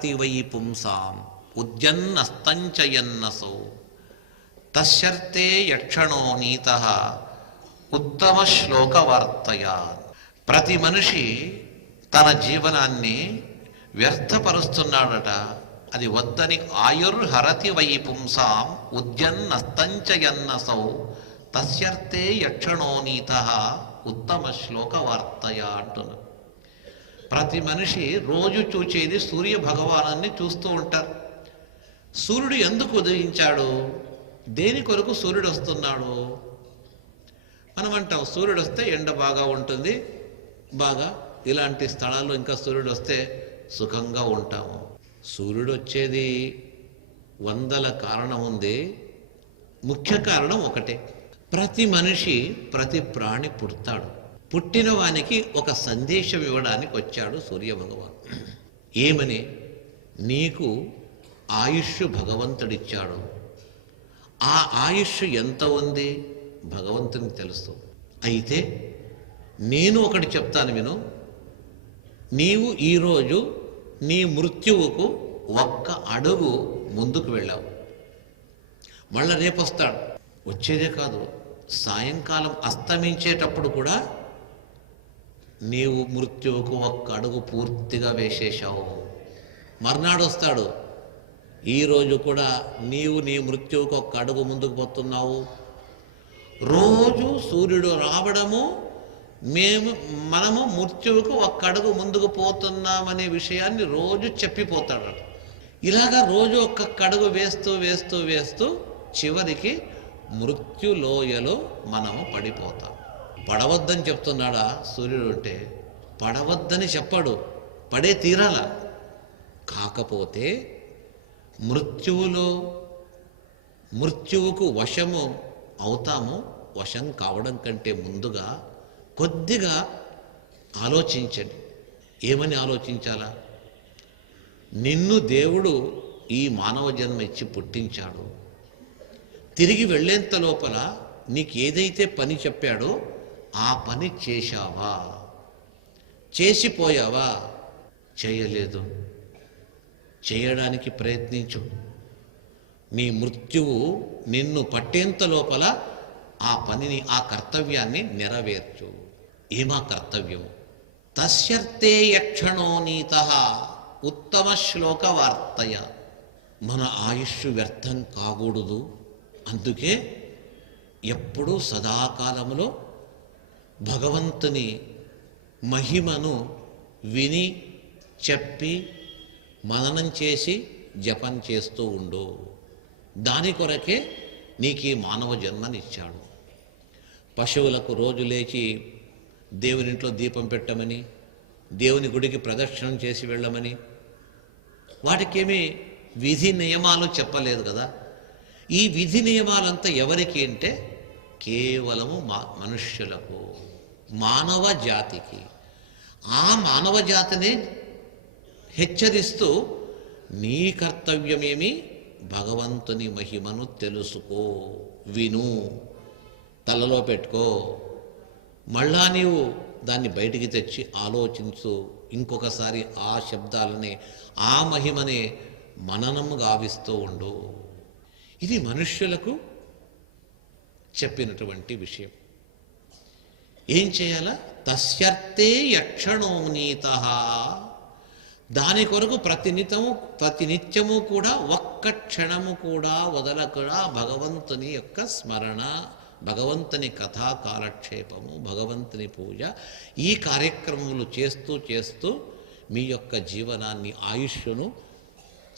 హరతి why పుంసాం ఉద్యన్నస్తంచయన్నసౌ తస్యర్తే యక్షణో నీతః ఉత్తమ శ్లోకవార్తయా. ప్రతి మనిషి తన జీవనాన్ని వ్యర్థపరుస్తున్నాడట. అది వద్దని ఆయుర్హరతి వై పుంసాం ఉద్యన్నస్తంచయన్నసౌ తస్యర్తే యక్షణో నీతః ఉత్తమ శ్లోకవార్తయా అంటున్నారు. ప్రతి మనిషి రోజు చూచేది సూర్య భగవానాన్ని చూస్తూ ఉంటారు. సూర్యుడు ఎందుకు ఉదయించాడు, దేని కొరకు సూర్యుడు వస్తున్నాడు? మనం అంటాం సూర్యుడు వస్తే ఎండ బాగా ఉంటుంది, బాగా ఇలాంటి స్థలాల్లో ఇంకా సూర్యుడు వస్తే సుఖంగా ఉంటాము. సూర్యుడు వచ్చేది వందల కారణం ఉంది, ముఖ్య కారణం ఒకటే. ప్రతి మనిషి ప్రతి ప్రాణి పుడతాడు. పుట్టిన వానికి ఒక సందేశం ఇవ్వడానికి వచ్చాడు సూర్య భగవాన్. ఏమని? నీకు ఆయుష్ భగవంతుడిచ్చాడు. ఆ ఆయుష్ ఎంత ఉంది భగవంతునికి తెలుసు. అయితే నేను ఒకటి చెప్తాను విను. నీవు ఈరోజు నీ మృత్యువుకు ఒక్క అడుగు ముందుకు వెళ్ళావు, మళ్ళా రేపు వస్తాడు. వచ్చేదే కాదు, సాయంకాలం అస్తమించేటప్పుడు కూడా నీవు మృత్యువుకు ఒక్క అడుగు పూర్తిగా వేసేశావు. మర్నాడు వస్తాడు. ఈరోజు కూడా నీవు నీ మృత్యువుకు ఒక్క అడుగు ముందుకు పోతున్నావు. రోజు సూర్యుడు రావడము, మనము మృత్యువుకు ఒక్క అడుగు ముందుకు పోతున్నామనే విషయాన్ని రోజు చెప్పిపోతాడు. ఇలాగా రోజు ఒక్కొక్క అడుగు వేస్తూ వేస్తూ వేస్తూ చివరికి మృత్యులోయలో మనము పడిపోతాం. పడవద్దని చెప్తున్నాడా సూర్యుడు? అంటే పడవద్దని చెప్పడు, పడే తీరాల. కాకపోతే మృత్యువుకు వశము అవుతాము. వశం కావడం కంటే ముందుగా కొద్దిగా ఆలోచించండి. ఏమని ఆలోచించాలా? నిన్ను దేవుడు ఈ మానవ జన్మ ఇచ్చి పుట్టించాడు. తిరిగి వెళ్ళేంత లోపల నీకు ఏదైతే పని చెప్పాడో ఆ పని చేశావా? చేసిపోయావా? చేయలేదు. చేయడానికి ప్రయత్నించు. నీ మృత్యువు నిన్ను పట్టేంత లోపల ఆ పనిని, ఆ కర్తవ్యాన్ని నెరవేర్చు. ఏమా కర్తవ్యం? తస్యర్తే యక్షణో నీతః ఉత్తమ శ్లోక వార్తయ. మన ఆయుష్ వ్యర్థం కాకూడదు. అందుకే ఎప్పుడూ సదాకాలంలో భగవంతుని మహిమను విని, చెప్పి, మననం చేసి జపం చేస్తూ ఉండు. దాని కొరకే నీకు ఈ మానవ జన్మనిచ్చాడు. పశువులకు రోజు లేచి దేవునింట్లో దీపం పెట్టమని, దేవుని గుడికి ప్రదక్షిణం చేసి వెళ్ళమని వాటికేమీ విధి నియమాలు చెప్పలేదు కదా. ఈ విధి నియమాలంతా ఎవరికి అంటే కేవలము మనుష్యులకు, మానవ జాతికి. ఆ మానవ జాతిని హెచ్చరిస్తూ నీ కర్తవ్యమేమి? భగవంతుని మహిమను తెలుసుకో, విను, తలలో పెట్టుకో. మళ్ళా నీవు దాన్ని బయటికి తెచ్చి ఆలోచించు. ఇంకొకసారి ఆ శబ్దాలని, ఆ మహిమని మననము గావిస్తూ ఉండు. ఇది మనుష్యులకు చెప్పినటువంటి విషయం. ఏం చేయాలా? తస్యర్తే యక్షణో నీతః. దాని కొరకు ప్రతినిత్యము కూడా ఒక్క క్షణము కూడా వదలకుండా భగవంతుని యొక్క స్మరణ, భగవంతుని కథా కాలక్షేపము, భగవంతుని పూజ, ఈ కార్యక్రమములు చేస్తూ చేస్తూ మీ యొక్క జీవనాన్ని, ఆయుష్ను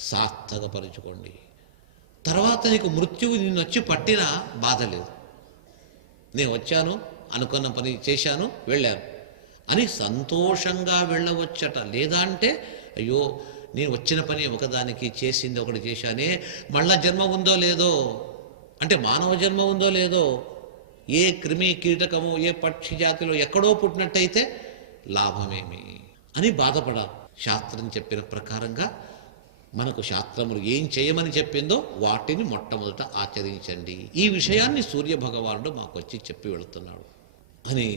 సార్థకపరుచుకోండి. తర్వాత నీకు మృత్యువు నిన్ను వచ్చి పట్టినా బాధ లేదు. నేను వచ్చాను, అనుకున్న పని చేశాను, వెళ్ళాను అని సంతోషంగా వెళ్ళవచ్చట. లేదా అంటే అయ్యో నేను వచ్చిన పని ఒకదానికి, చేసింది ఒకటి చేశానే, మళ్ళా జన్మ ఉందో లేదో, అంటే మానవ జన్మ ఉందో లేదో, ఏ క్రిమి కీటకము, ఏ పక్షి జాతిలో ఎక్కడో పుట్టినట్టయితే లాభమేమి అని బాధపడాలి. శాస్త్రం చెప్పిన ప్రకారంగా మనకు శాస్త్రములు ఏం చేయమని చెప్పిందో వాటిని మొట్టమొదట ఆచరించండి. ఈ విషయాన్ని సూర్య భగవానుడు మాకు వచ్చి చెప్పి వెళుతున్నాడు అని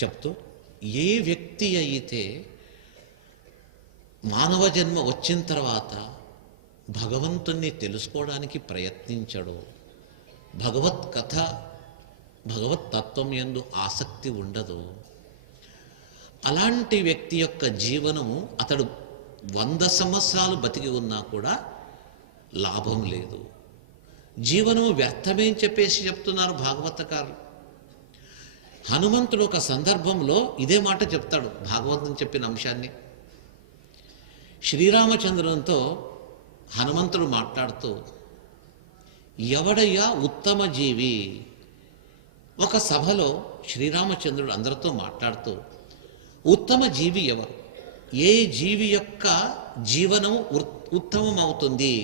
చెప్తూ, ఏ వ్యక్తి అయితే మానవ జన్మ వచ్చిన తర్వాత భగవంతుణ్ణి తెలుసుకోవడానికి ప్రయత్నించడు, భగవత్ కథ భగవత్ తత్వం యందు ఆసక్తి ఉండదు, అలాంటి వ్యక్తి యొక్క జీవనము అతడు 100 సంవత్సరాలు బతికి ఉన్నా కూడా లాభం లేదు, జీవనము వ్యర్థమే అని చెప్పేసి చెప్తున్నారు భాగవతకారులు. హనుమంతుడు ఒక సందర్భంలో ఇదే మాట చెప్తాడు, భాగవతం చెప్పిన అంశాన్ని. శ్రీరామచంద్రునితో హనుమంతుడు మాట్లాడుతూ, ఎవడయ్యా ఉత్తమ జీవి? ఒక సభలో శ్రీరామచంద్రుడు అందరితో మాట్లాడుతూ, ఉత్తమ జీవి ఎవరు, ఏ జీవి యొక్క జీవనం ఉత్తమం అవుతుంది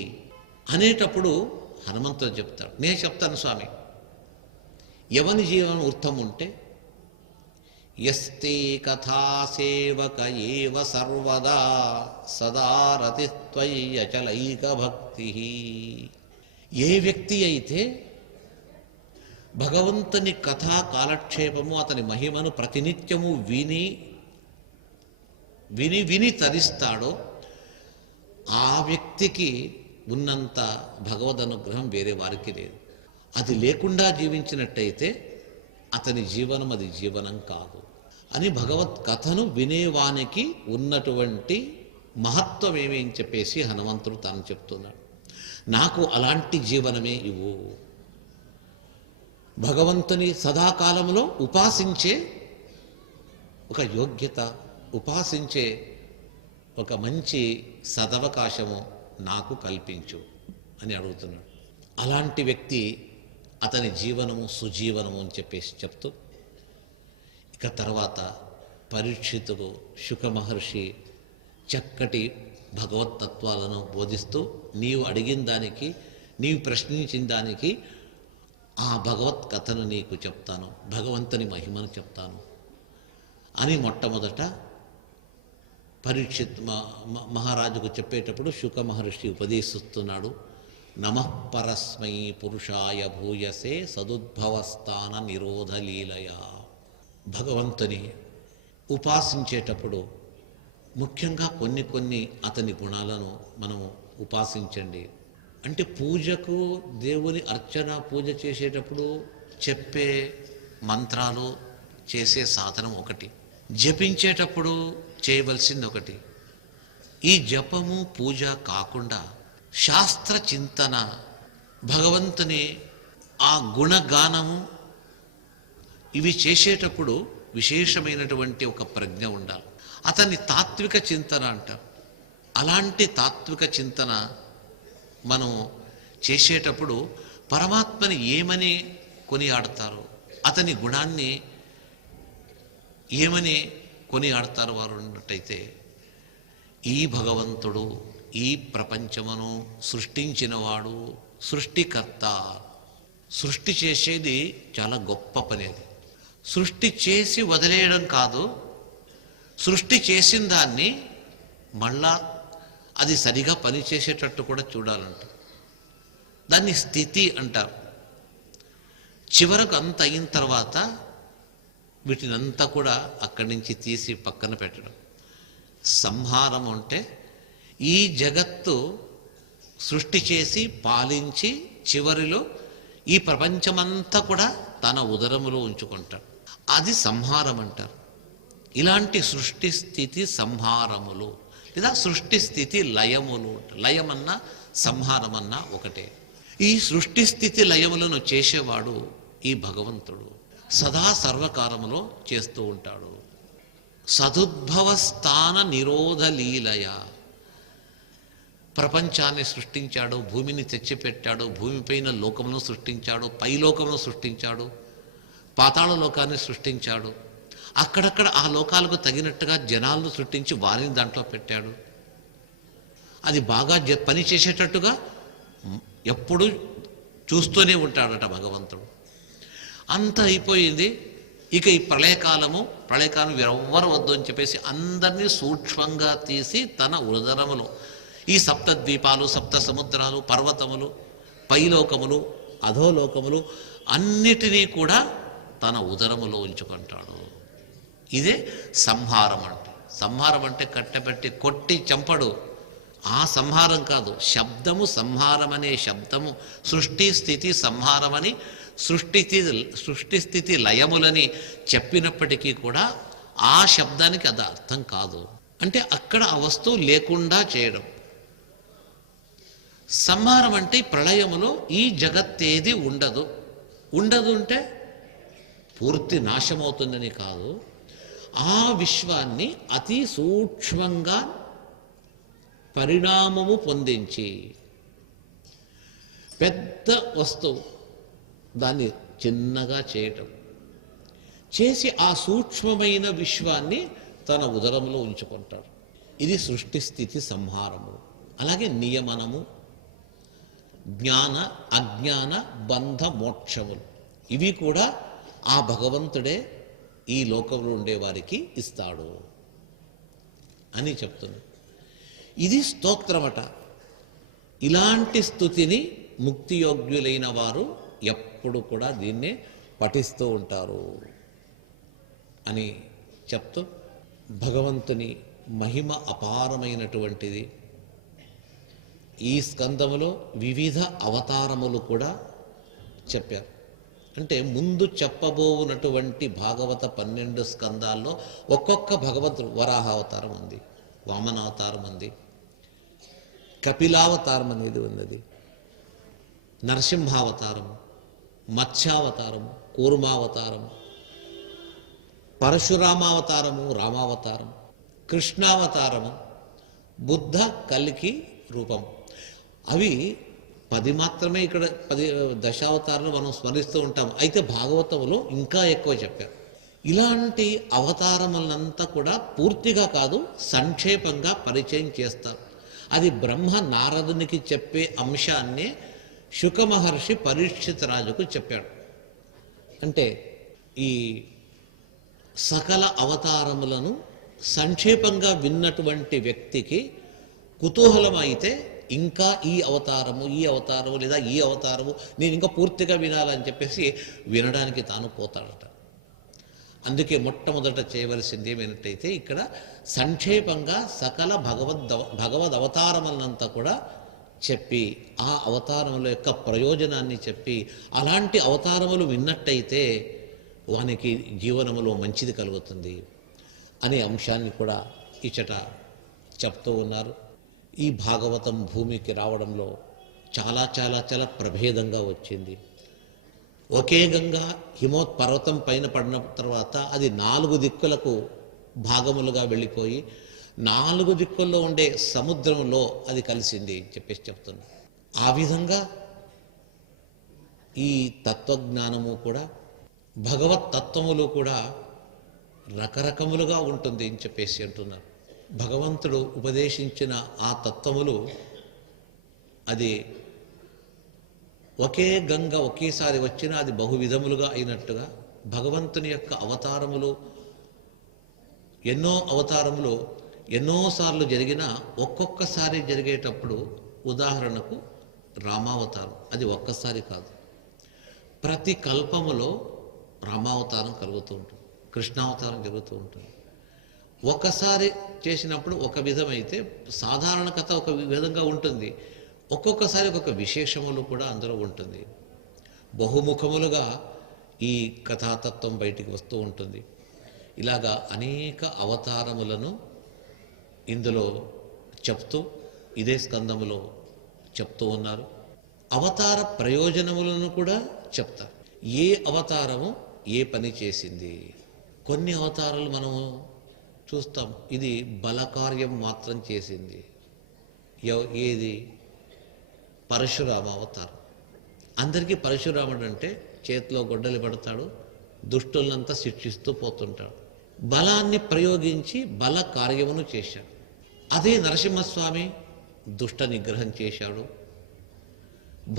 అనేటప్పుడు హనుమంతుడు చెప్తాడు, నేను చెప్తాను స్వామి, ఎవని జీవనం ఉత్తమం ఉంటే యస్తే కథా సేవక ఏవ సర్వదా సదా రతిత్వయ్యచలైక భక్తి. ఏ వ్యక్తి అయితే భగవంతుని కథా కాలక్షేపము అతని మహిమను ప్రతినిత్యము విని విని విని తరిస్తాడో ఆ వ్యక్తికి ఉన్నంత భగవద్ అనుగ్రహం వేరే వారికి లేదు. అది లేకుండా జీవించినట్టయితే అతని జీవనం అది జీవనం కాదు అని భగవత్ కథను వినేవానికి ఉన్నటువంటి మహత్వం ఏమి అని చెప్పేసి హనుమంతుడు తాను చెప్తున్నాడు. నాకు అలాంటి జీవనమే ఇవ్వు, భగవంతుని సదాకాలంలో ఉపాసించే ఒక యోగ్యత, ఉపాసించే ఒక మంచి సదవకాశము నాకు కల్పించు అని అడుగుతున్నాడు. అలాంటి వ్యక్తి అతని జీవనము సుజీవనము అని చెప్పేసి చెప్తూ, ఇక తర్వాత పరీక్షితుడు శుక మహర్షి చక్కటి భగవత్తత్వాలను బోధిస్తూ, నీవు అడిగిన దానికి, నీవు ప్రశ్నించిన దానికి ఆ భగవత్ కథను నీకు చెప్తాను, భగవంతుని మహిమను చెప్తాను అని మొట్టమొదట పరీక్షిత్ మహారాజుకు చెప్పేటప్పుడు శుక మహర్షి ఉపదేశిస్తున్నాడు. నమః పరస్మై పురుషాయ భూయసే సదుద్భవస్థాన నిరోధలీలయ. భగవంతుని ఉపాసించేటప్పుడు ముఖ్యంగా కొన్ని అతని గుణాలను మనము ఉపాసించండి. అంటే పూజకు, దేవుని అర్చన పూజ చేసేటప్పుడు చెప్పే మంత్రాలు, చేసే సాధనం ఒకటి, జపించేటప్పుడు చేయవలసింది ఒకటి. ఈ జపము పూజ కాకుండా శాస్త్ర చింతన, భగవంతుని ఆ గుణగానము ఇవి చేసేటప్పుడు విశేషమైనటువంటి ఒక ప్రజ్ఞ ఉండాలి. అతన్ని తాత్విక చింతన అంటారు. అలాంటి తాత్విక చింతన మనం చేసేటప్పుడు పరమాత్మని ఏమని కొనియాడతారు, అతని గుణాన్ని ఏమని కొనియాడతారు వారు అన్నట్టయితే, ఈ భగవంతుడు ఈ ప్రపంచమును సృష్టించినవాడు, సృష్టికర్త. సృష్టి చేసేది చాలా గొప్ప పని. అది సృష్టి చేసి వదిలేయడం కాదు, సృష్టి చేసిన దాన్ని మళ్ళా అది సరిగా పనిచేసేటట్టు కూడా చూడాలంట. దాన్ని స్థితి అంటారు. చివరకు అంత అయిన తర్వాత వీటినంతా కూడా అక్కడి నుంచి తీసి పక్కన పెట్టడం. సంహారం అంటే ఈ జగత్తు సృష్టి చేసి పాలించి చివరిలో ఈ ప్రపంచమంతా కూడా తన ఉదరములో ఉంచుకుంటాడు. అది సంహారం అంటారు. ఇలాంటి సృష్టి స్థితి సంహారములు లేదా సృష్టి స్థితి లయములు, లయమన్నా సంహారమన్నా ఒకటే. ఈ సృష్టి స్థితి లయములను చేసేవాడు ఈ భగవంతుడు సదా సర్వకాలములో చేస్తూ ఉంటాడు. సదుద్భవ స్థాన నిరోధ లీలయ. ప్రపంచాన్ని సృష్టించాడు, భూమిని తెచ్చిపెట్టాడు, భూమిపైన లోకమును సృష్టించాడు, పైలోకమును సృష్టించాడు, పాతాళ లోకాన్ని సృష్టించాడు. అక్కడక్కడ ఆ లోకాలకు తగినట్టుగా జనాలను సృష్టించి వారిని దాంట్లో పెట్టాడు. అది బాగా పని చేసేటట్టుగా ఎప్పుడు చూస్తూనే ఉంటాడట భగవంతుడు. అంత అయిపోయింది. ఇక ఈ ప్రళయకాలం ఎవ్వరు వద్దు అని చెప్పేసి అందరినీ సూక్ష్మంగా తీసి తన ఉదరములో ఈ సప్తద్వీపాలు, సప్త సముద్రాలు, పర్వతములు, పైలోకములు, అధోలోకములు అన్నిటినీ కూడా తన ఉదరములో ఉంచుకుంటాడు. ఇదే సంహారం అంటే. సంహారం అంటే కట్టెపెట్టి కొట్టి చంపడు, ఆ సంహారం కాదు. శబ్దము సంహారం అనే శబ్దము సృష్టి స్థితి సంహారమని, సృష్టి స్థితి లయములని చెప్పినప్పటికీ కూడా ఆ శబ్దానికి అది అర్థం కాదు. అంటే అక్కడ ఆ వస్తువు లేకుండా చేయడం. సంహారం అంటే ప్రళయములో ఈ జగత్తేది ఉండదు. ఉండదు అంటే పూర్తి నాశమవుతుందని కాదు, ఆ విశ్వాన్ని అతి సూక్ష్మంగా పరిణామము పొందించి పెద్ద వస్తువు దాన్ని చిన్నగా చేయటం, చేసి ఆ సూక్ష్మమైన విశ్వాన్ని తన ఉదరంలో ఉంచుకుంటాడు. ఇది సృష్టి స్థితి సంహారము. అలాగే నియమనము, జ్ఞాన అజ్ఞాన బంధ మోక్షములు, ఇవి కూడా ఆ భగవంతుడే ఈ లోకంలో ఉండేవారికి ఇస్తాడు అని చెప్తుంది. ఇది స్తోత్రమట. ఇలాంటి స్తుతిని ముక్తియోగ్యులైన వారు ఎప్పుడు కూడా దీన్నే పఠిస్తూ ఉంటారు అని చెప్తూ, భగవంతుని మహిమ అపారమైనటువంటిది. ఈ స్కందములో వివిధ అవతారములు కూడా చెప్పారు. అంటే ముందు చెప్పబోనటువంటి భాగవత 12 స్కందాల్లో ఒక్కొక్క భగవంతుడు, వరాహావతారం ఉంది, వామనావతారం ఉంది, కపిలావతారం అనేది ఉన్నది, నరసింహావతారము, మత్స్యావతారము, కూర్మావతారము, పరశురామావతారము, రామావతారం, కృష్ణావతారము, బుద్ధ కల్కి రూపం. అవి 10 మాత్రమే. ఇక్కడ 10 దశావతారాలు మనం స్మరిస్తూ ఉంటాం. అయితే భాగవతంలో ఇంకా ఎక్కువ చెప్పారు. ఇలాంటి అవతారములంతా కూడా పూర్తిగా కాదు, సంక్షేపంగా పరిచయం చేస్తారు. అది బ్రహ్మ నారదునికి చెప్పే అంశాన్నే శుక మహర్షి పరీక్షిత్ రాజుకు చెప్పాడు. అంటే ఈ సకల అవతారములను సంక్షేపంగా విన్నటువంటి వ్యక్తికి కుతూహలం అయితే ఇంకా ఈ అవతారము లేదా ఈ అవతారము నేను ఇంకా పూర్తిగా వినాలని చెప్పేసి వినడానికి తాను పోతాడట. అందుకే మొట్టమొదట చేయవలసింది ఏమైనట్టయితే ఇక్కడ సంక్షేపంగా సకల భగవద్ అవతారములంతా కూడా చెప్పి, ఆ అవతారముల యొక్క ప్రయోజనాన్ని చెప్పి, అలాంటి అవతారములు విన్నట్టయితే వానికి జీవనములో మంచిది కలుగుతుంది అనే అంశాన్ని కూడా ఇచ్చట చెప్తూ ఉన్నారు. ఈ భాగవతం భూమికి రావడంలో చాలా చాలా చాలా ప్రభేదంగా వచ్చింది. ఒకే గంగా హిమోత్పర్వతం పైన పడిన తర్వాత అది 4 దిక్కులకు భాగములుగా వెళ్ళిపోయి 4 దిక్కుల్లో ఉండే సముద్రంలో అది కలిసింది చెప్పేసి చెప్తుంది. ఆ విధంగా ఈ తత్వజ్ఞానము కూడా, భగవత్ తత్వములు కూడా రకరకములుగా ఉంటుంది అని చెప్పేసి అంటున్నారు. భగవంతుడు ఉపదేశించిన ఆ తత్వములు అది ఒకే గంగ ఒకేసారి వచ్చినా అది బహువిధములుగా అయినట్టుగా భగవంతుని యొక్క అవతారములు, ఎన్నో అవతారములు ఎన్నోసార్లు జరిగినా ఒక్కొక్కసారి జరిగేటప్పుడు, ఉదాహరణకు రామావతారం అది ఒక్కసారి కాదు, ప్రతి కల్పములో రామావతారం కలుగుతూ ఉంటుంది, కృష్ణావతారం జరుగుతూ ఉంటుంది. ఒకసారి చేసినప్పుడు ఒక విధమైతే సాధారణ కథ ఒక విధంగా ఉంటుంది, ఒక్కొక్కసారి ఒక్కొక్క విశేషములు కూడా అందులో ఉంటుంది. బహుముఖములుగా ఈ కథాతత్వం బయటికి వస్తూ ఉంటుంది. ఇలాగా అనేక అవతారములను ఇందులో చెప్తూ ఇదే స్కందములో చెప్తూ ఉన్నారు. అవతార ప్రయోజనములను కూడా చెప్తారు. ఏ అవతారము ఏ పని చేసింది. కొన్ని అవతారాలు మనము చూస్తాం, ఇది బలకార్యం మాత్రం చేసింది. ఏది? పరశురామ అవతారం. అందరికీ పరశురాముడు అంటే చేతిలో గొడ్డలి పడతాడు, దుష్టులంతా శిక్షిస్తూ పోతుంటాడు. బలాన్ని ప్రయోగించి బల కార్యమును చేశాడు. అదే నరసింహస్వామి దుష్ట నిగ్రహం చేశాడు,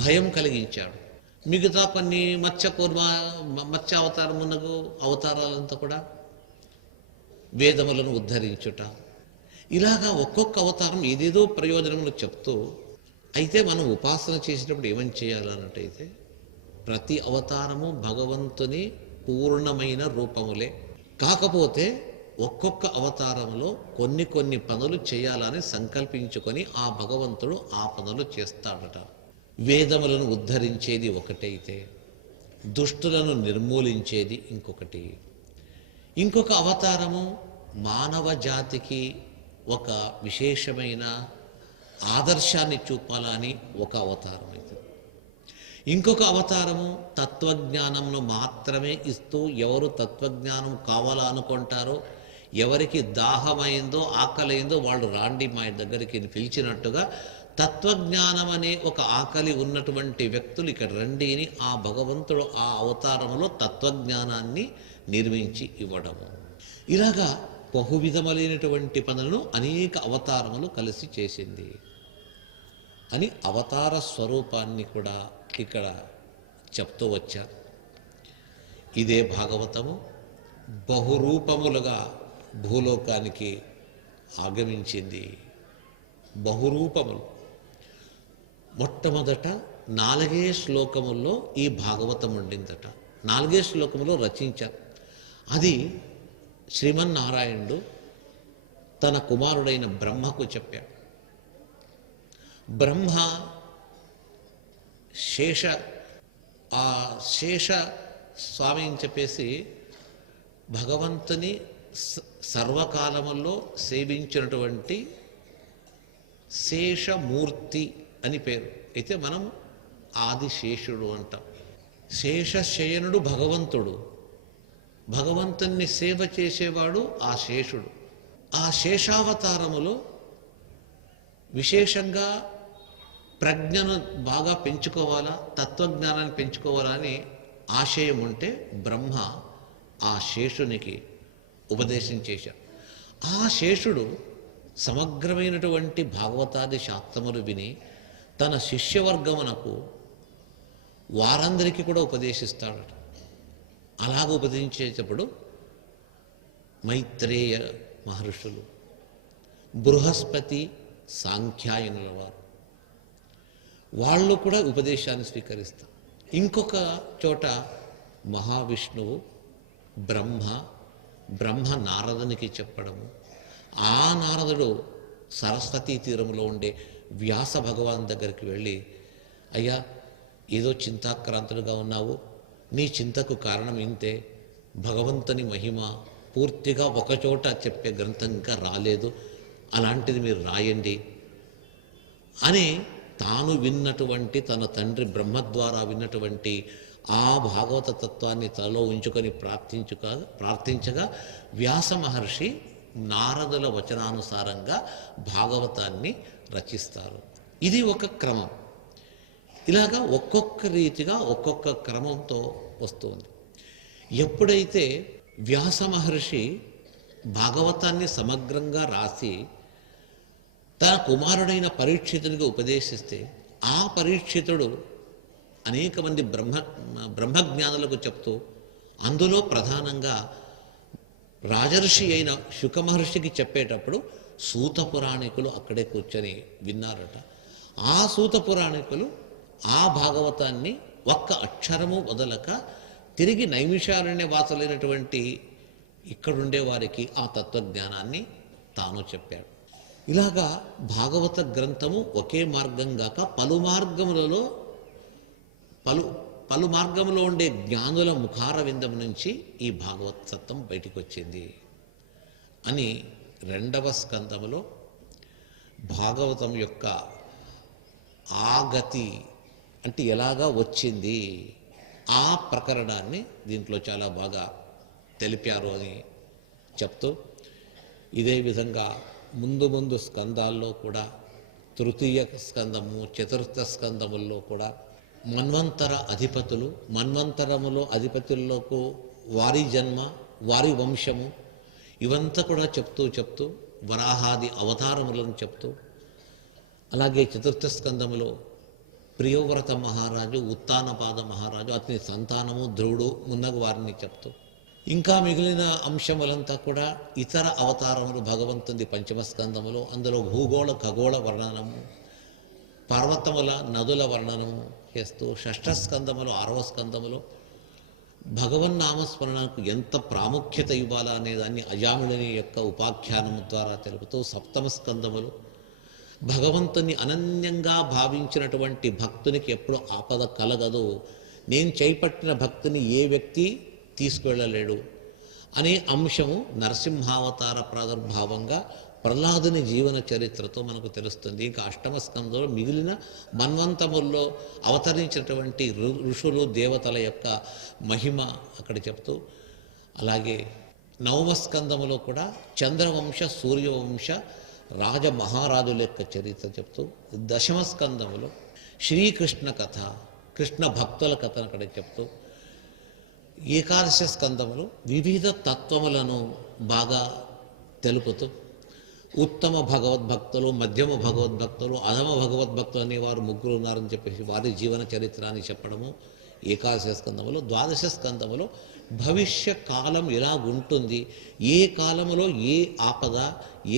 భయం కలిగించాడు. మిగతా కొన్ని మత్స్య అవతారమునకు అవతారాలంతా కూడా వేదములను ఉద్ధరించుట, ఇలాగా ఒక్కొక్క అవతారం ఏదేదో ప్రయోజనములు చెప్తూ, అయితే మనం ఉపాసన చేసేటప్పుడు ఏమని చేయాలన్నట్టయితే ప్రతి అవతారము భగవంతుని పూర్ణమైన రూపములే. కాకపోతే ఒక్కొక్క అవతారంలో కొన్ని కొన్ని పనులు చేయాలని సంకల్పించుకొని ఆ భగవంతుడు ఆ పనులు చేస్తాడట. వేదములను ఉద్ధరించేది ఒకటైతే దుష్టులను నిర్మూలించేది ఇంకొకటి. ఇంకొక అవతారము మానవ జాతికి ఒక విశేషమైన ఆదర్శాన్ని చూపాలని ఒక అవతారం అయితే, ఇంకొక అవతారము తత్వజ్ఞానంను మాత్రమే ఇస్తూ ఎవరు తత్వజ్ఞానం కావాలనుకుంటారో, ఎవరికి దాహమైందో ఆకలైందో వాళ్ళు రాండి మా దగ్గరికి పిలిచినట్టుగా తత్వజ్ఞానం అనే ఒక ఆకలి ఉన్నటువంటి వ్యక్తులు ఇక్కడ రండి అని ఆ భగవంతుడు ఆ అవతారంలో తత్వజ్ఞానాన్ని నిర్మించి ఇవ్వడము. ఇలాగా బహువిధములైనటువంటి పనులను అనేక అవతారములు కలిసి చేసింది అని అవతార స్వరూపాన్ని కూడా ఇక్కడ చెప్తూ వచ్చారు. ఇదే భాగవతము బహురూపములుగా భూలోకానికి ఆగమించింది. బహురూపములు మొట్టమొదట 4 శ్లోకముల్లో ఈ భాగవతం ఉండిందట. 4 శ్లోకములో రచించారు. అది శ్రీమన్నారాయణుడు తన కుమారుడైన బ్రహ్మకు చెప్పాడు. బ్రహ్మ శేష స్వామి అని చెప్పేసి భగవంతుని సర్వకాలముల్లో సేవించినటువంటి శేషమూర్తి అని పేరు. అయితే మనం ఆదిశేషుడు అంటాం. శేషశయనుడు భగవంతుడు, భగవంతుణ్ణి సేవ చేసేవాడు ఆ శేషుడు. ఆ శేషావతారములో విశేషంగా ప్రజ్ఞను బాగా పెంచుకోవాలా, తత్వజ్ఞానాన్ని పెంచుకోవాలా అని ఆశయం ఉంటే బ్రహ్మ ఆ శేషునికి ఉపదేశం చేశాడు. ఆ శేషుడు సమగ్రమైనటువంటి భాగవతాది శాస్త్రములు విని తన శిష్యవర్గమునకు వారందరికీ కూడా ఉపదేశిస్తాడట. అలాగ ఉపదేశించేటప్పుడు మైత్రేయ మహర్షులు, బృహస్పతి, సాంఖ్యాయనుల వారు వాళ్ళు కూడా ఉపదేశాన్ని స్వీకరిస్తారు. ఇంకొక చోట మహావిష్ణువు బ్రహ్మ నారదునికి చెప్పడము, ఆ నారదుడు సరస్వతీ తీరంలో ఉండే వ్యాస భగవాన్ దగ్గరికి వెళ్ళి, అయ్యా ఏదో చింతాక్రాంతుడుగా ఉన్నావు, నీ చింతకు కారణం ఇంతే, భగవంతుని మహిమ పూర్తిగా ఒకచోట చెప్పే గ్రంథం ఇంకా రాలేదు, అలాంటిది మీరు రాయండి అని తాను విన్నటువంటి తన తండ్రి బ్రహ్మ ద్వారా విన్నటువంటి ఆ భాగవత తత్వాన్ని తలలో ఉంచుకొని ప్రార్థించగా వ్యాస మహర్షి నారదుల వచనానుసారంగా భాగవతాన్ని రచిస్తారు. ఇది ఒక క్రమం. ఇలాగా ఒక్కొక్క రీతిగా ఒక్కొక్క క్రమంతో వస్తుంది. ఎప్పుడైతే వ్యాస మహర్షి భాగవతాన్ని సమగ్రంగా రాసి తన కుమారుడైన పరీక్షితునికి ఉపదేశిస్తే, ఆ పరీక్షితుడు అనేక మంది బ్రహ్మజ్ఞానులకు చెప్తూ, అందులో ప్రధానంగా రాజర్షి అయిన శుక మహర్షికి చెప్పేటప్పుడు సూత పురాణికులు అక్కడే కూర్చొని విన్నారట. ఆ సూత పురాణికులు ఆ భాగవతాన్ని ఒక్క అక్షరము వదలక తిరిగి నైమిషారణ్య వాసులైనటువంటి ఇక్కడుండే వారికి ఆ తత్వజ్ఞానాన్ని తాను చెప్పాడు. ఇలాగా భాగవత గ్రంథము ఒకే మార్గం గాక పలు మార్గములో ఉండే జ్ఞానుల ముఖార విందం నుంచి ఈ భాగవత సత్వం బయటికి వచ్చింది అని 2వ స్కందములో భాగవతం యొక్క ఆగతి అంటే ఎలాగా వచ్చింది ఆ ప్రకరణాన్ని దీంట్లో చాలా బాగా తెలిపారు అని చెప్తూ, ఇదే విధంగా ముందు స్కందాల్లో కూడా తృతీయ స్కందము, చతుర్థ స్కందముల్లో కూడా మన్వంతరములో అధిపతులకు వారి జన్మ, వారి వంశము ఇవంతా కూడా చెప్తూ వరాహాది అవతారములను చెప్తూ, అలాగే చతుర్థ స్కందములో ప్రియవ్రత మహారాజు, ఉత్తానపాద మహారాజు, అతని సంతానము, ధ్రువుడు మున్నగు వారిని చెప్తూ, ఇంకా మిగిలిన అంశములంతా కూడా ఇతర అవతారములు భగవంతుని 5వ స్కందములో, అందులో భూగోళ ఖగోళ వర్ణనము, పర్వతముల నదుల వర్ణనము చేస్తూ, 6వ స్కందములో 6వ స్కందములో భగవన్నామస్మరణకు ఎంత ప్రాముఖ్యత ఇవ్వాలా అనేదాన్ని అజామిళుని యొక్క ఉపాఖ్యానం ద్వారా తెలుపుతూ సప్తమ స్కందములు భగవంతుని అనన్యంగా భావించినటువంటి భక్తునికి ఎప్పుడు ఆపద కలగదు, నేను చేపట్టిన భక్తిని ఏ వ్యక్తి తీసుకువెళ్ళలేడు అనే అంశము నరసింహావతార ప్రాదుర్భావంగా ప్రహ్లాదుని జీవన చరిత్రతో మనకు తెలుస్తుంది. ఇంకా అష్టమ స్కందంలో మిగిలిన మన్వంతముల్లో అవతరించినటువంటి ఋషులు దేవతల యొక్క మహిమ అక్కడ చెప్తూ, అలాగే నవమ స్కందములో కూడా చంద్రవంశ సూర్యవంశ రాజ మహారాజుల యొక్క చరిత్ర చెప్తూ, దశమ స్కందములో శ్రీకృష్ణ కథ, కృష్ణ భక్తుల కథను అక్కడ చెప్తూ, ఏకాదశ స్కందములు వివిధ తత్వములను బాగా తెలుపుతూ, ఉత్తమ భగవద్భక్తులు, మధ్యమ భగవద్భక్తులు, అధమ భగవద్భక్తులు అనేవారు ముగ్గురు ఉన్నారని చెప్పేసి వారి జీవన చరిత్ర అని చెప్పడము ఏకాదశ స్కందములో. ద్వాదశ స్కందములో భవిష్య కాలం ఎలాగుంటుంది, ఏ కాలంలో ఏ ఆపద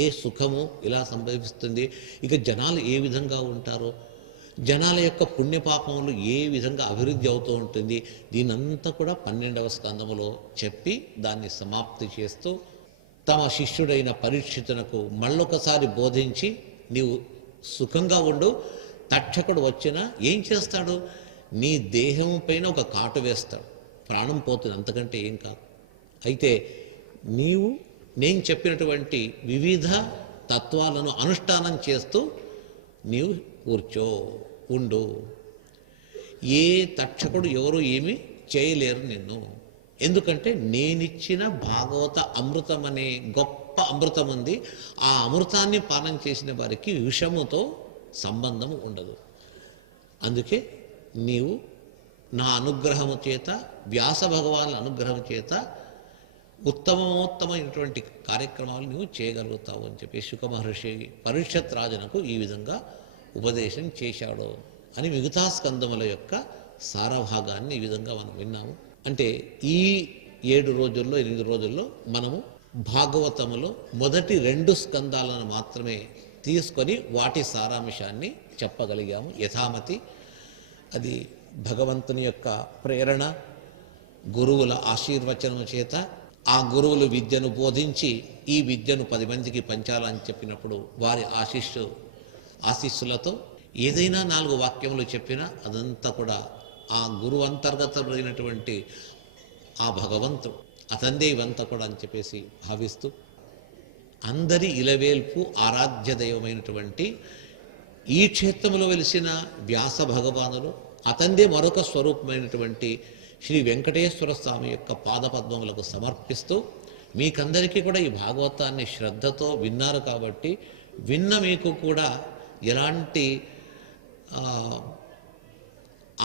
ఏ సుఖము ఇలా సంభవిస్తుంది, ఇక జనాలు ఏ విధంగా ఉంటారో, జనాల యొక్క పుణ్యపాపములు ఏ విధంగా అభివృద్ధి అవుతూ ఉంటుంది, దీనంతా కూడా 12వ స్కందములో చెప్పి దాన్ని సమాప్తి చేస్తూ తమ శిష్యుడైన పరీక్షితునకు మళ్ళొకసారి బోధించి, నీవు సుఖంగా ఉండు, తక్షకుడు వచ్చినా ఏం చేస్తాడు, నీ దేహం పైన ఒక కాటు వేస్తాడు, ప్రాణం పోతుంది, అంతకంటే ఏం కాదు. అయితే నీవు నేను చెప్పినటువంటి వివిధ తత్వాలను అనుష్ఠానం చేస్తూ నీవు కూర్చో ఉండు, ఏ తక్షకుడు ఎవరు ఏమీ చేయలేరు నిన్ను. ఎందుకంటే నేనిచ్చిన భాగవత అమృతం అనే గొప్ప అమృతం ఉంది, ఆ అమృతాన్ని పానం చేసిన వారికి విషముతో సంబంధం ఉండదు. అందుకే నీవు నా అనుగ్రహము చేత, వ్యాస భగవానుల అనుగ్రహం చేత ఉత్తమోత్తమైనటువంటి కార్యక్రమాలు నువ్వు చేయగలుగుతావు అని చెప్పి శుక మహర్షి పరీక్షత్ రాజునకు ఈ విధంగా ఉపదేశం చేశాడు అని మిగతా స్కందముల యొక్క సారభాగాన్ని ఈ విధంగా మనం విన్నాము. అంటే ఈ 7 రోజుల్లో 8 రోజుల్లో మనము భాగవతములో మొదటి 2 స్కందాలను మాత్రమే తీసుకొని వాటి సారాంశాన్ని చెప్పగలిగాము యథామతి. అది భగవంతుని యొక్క ప్రేరణ, గురువుల ఆశీర్వచనం చేత, ఆ గురువులు విద్యను బోధించి ఈ విద్యను 10 మందికి పంచాలని చెప్పినప్పుడు వారి ఆశీస్సులతో ఏదైనా 4 వాక్యములు చెప్పినా అదంతా కూడా ఆ గురువు అంతర్గతమైనటువంటి ఆ భగవంతుడు అతందే ఇవంతా కూడా అని చెప్పేసి భావిస్తూ, అందరి ఇలవేల్పు ఆరాధ్య దైవమైనటువంటి ఈ క్షేత్రంలో వెలిసిన వ్యాస భగవానులు, అతందే మరొక స్వరూపమైనటువంటి శ్రీ వెంకటేశ్వర స్వామి యొక్క పాదపద్మములకు సమర్పిస్తూ, మీకందరికీ కూడా ఈ భాగవతాన్ని శ్రద్ధతో విన్నారు కాబట్టి, విన్న మీకు కూడా ఎలాంటి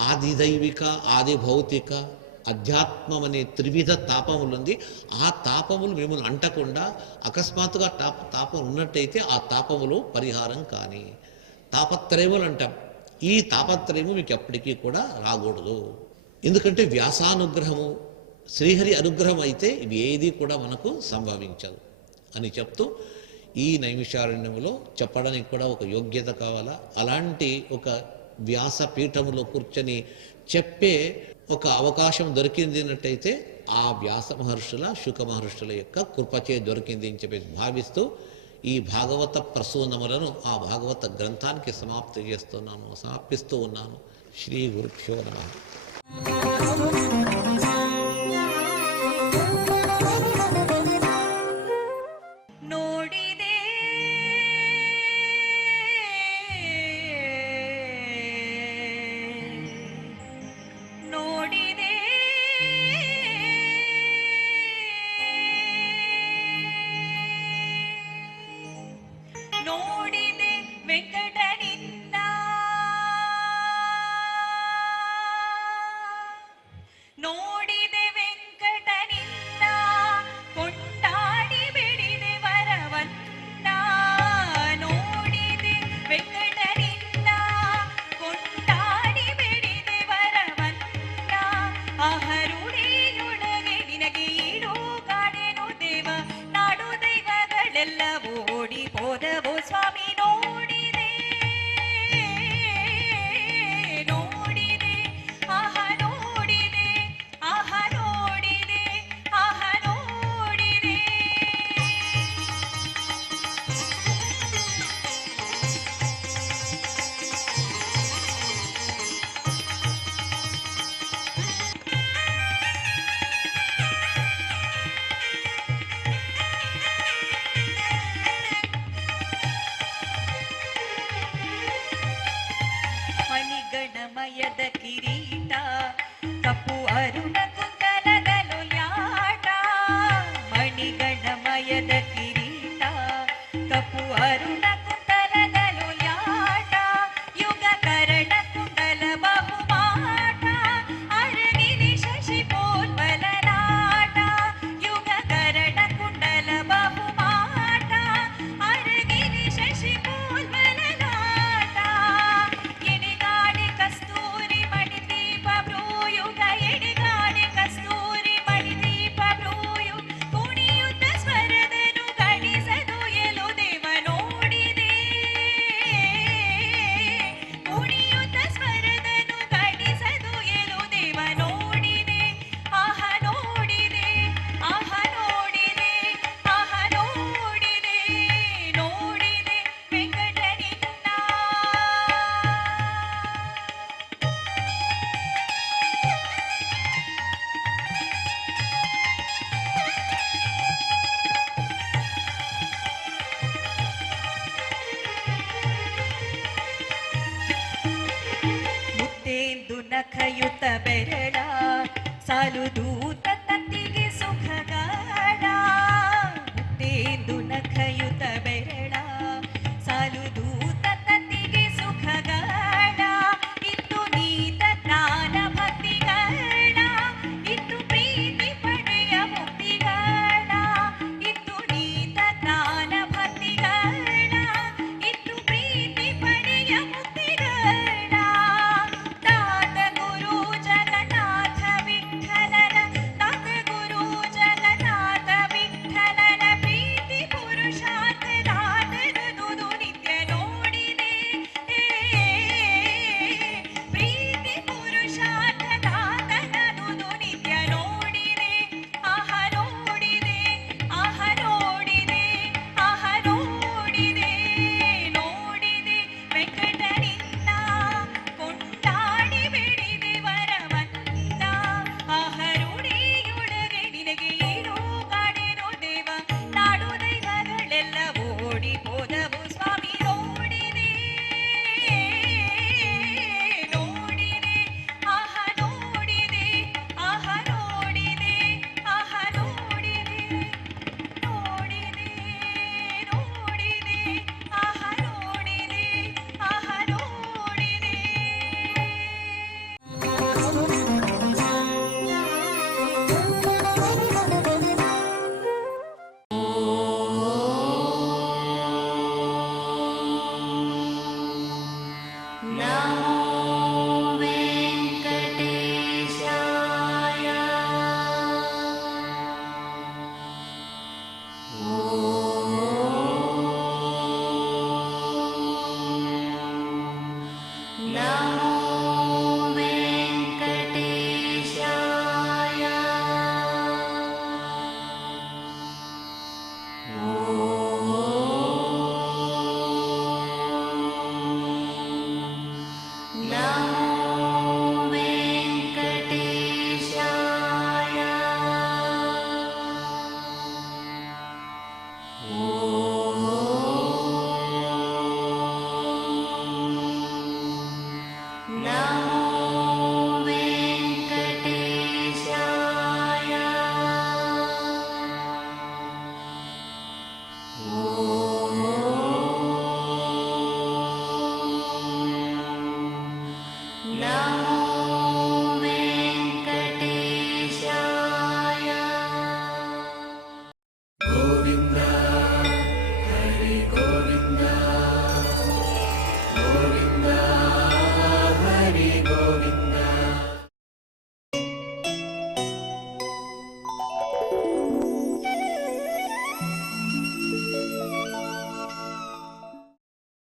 ఆది దైవిక, ఆది భౌతిక, అధ్యాత్మం అనే త్రివిధ తాపములుంది. ఆ తాపములు మిమ్మల్ని అంటకుండా అకస్మాత్తుగా తాపం ఉన్నట్టయితే ఆ తాపములు పరిహారం కానీ తాపత్రయములు అంటాం. ఈ తాపత్రయము మీకు ఎప్పటికీ కూడా రాకూడదు. ఎందుకంటే వ్యాసానుగ్రహము, శ్రీహరి అనుగ్రహం అయితే ఇవి ఏది కూడా మనకు సంభవించదు అని చెప్తూ, ఈ నైమిషారణ్యములో చెప్పడానికి కూడా ఒక యోగ్యత కావాలా. అలాంటి ఒక వ్యాసపీఠములో కూర్చొని చెప్పే ఒక అవకాశం దొరికిందినట్టయితే ఆ వ్యాస మహర్షుల, శుక మహర్షుల యొక్క కృపచే దొరికింది అని చెప్పేసి భావిస్తూ ఈ భాగవత ప్రసూనములను ఆ భాగవత గ్రంథానికి సమాప్తిస్తూ ఉన్నాను. శ్రీ గురుభ్యో నమః. ಅರುಣ ಕುಂಡಲದಲು ಲ್ಯಾಟ ಮಣಿಗಣಮಯದ ಕಿರೀಟ ಕಪ್ಪು ಅರುಣ ಕುಂಡಲದಲು ಲ್ಯಾಟ ಯುಗ ಕರಣ ಕುಂಡಲ ಬಹುಮಾಟ ಅರಗಿರಿ ಶಶಿ ಪೋಲ್ಬಲರಾಟ ಯುಗ ಕರಣ ಕುಂಡಲ ಬಹುಮಾಟ ಅರಗಿರಿ ಶಶಿ ಪೋಲ್ಬಲರಾಟ ಎಣಿಗಾಡಿ ಕಸ್ತೂರಿ ಮಣಿದೀಪ ಭ್ರೂಯುಗ ಎಣಿಗಾಡಿ ಕಸ್ತೂರಿ ಮಣಿದೀಪ ಭ್ರೂಯು ಕುಣಿಯುತ್ತ ಸ್ವರದನು ಗಣಿಸದು ಎಲು ದೇವ ನೋಡಿದೆ ಕುಣಿಯುತ್ತ ಸ್ವರದನು ಗಣಿಸದು ಎಲು ದೇವ ನೋಡಿದೆ ಆಹ ನೋಡಿದೆ ಆಹ ನೋಡಿದೆ ಆಹ ನೋಡಿದೆ ನೋಡಿದೆ ವೆಂಕಟನಿನ್ನ ಮುತ್ತೇಂದು ನಖಯುತ ಬೆರಳ ಸಾಲು ದೂತ